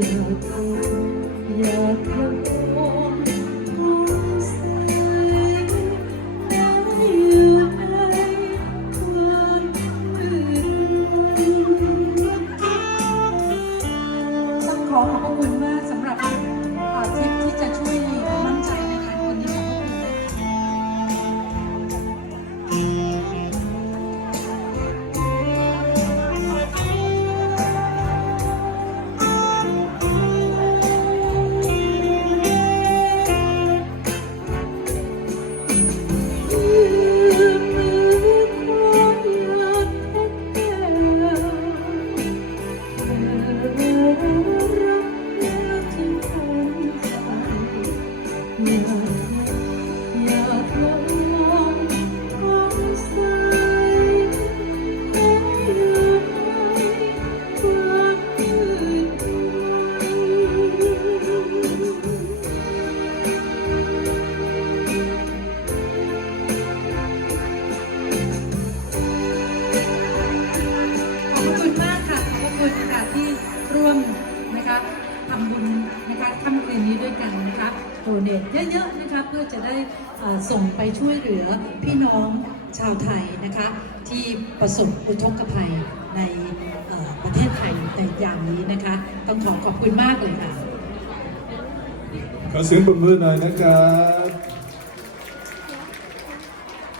อยากทำอยากทำ มากค่ะขอบคุณที่ร่วมนะคะทำบุญนะคะค่ำคืนนี้ด้วยกันนะคะโดเนทเยอะๆนะคะเพื่อจะได้ส่งไปช่วยเหลือพี่น้องชาวไทยนะคะที่ประสบอุทกภัยในประเทศไทยในยามนี้นะคะ ต้องขอขอบคุณมากเลยค่ะขอเสียงปรบมือหน่อยนะครับ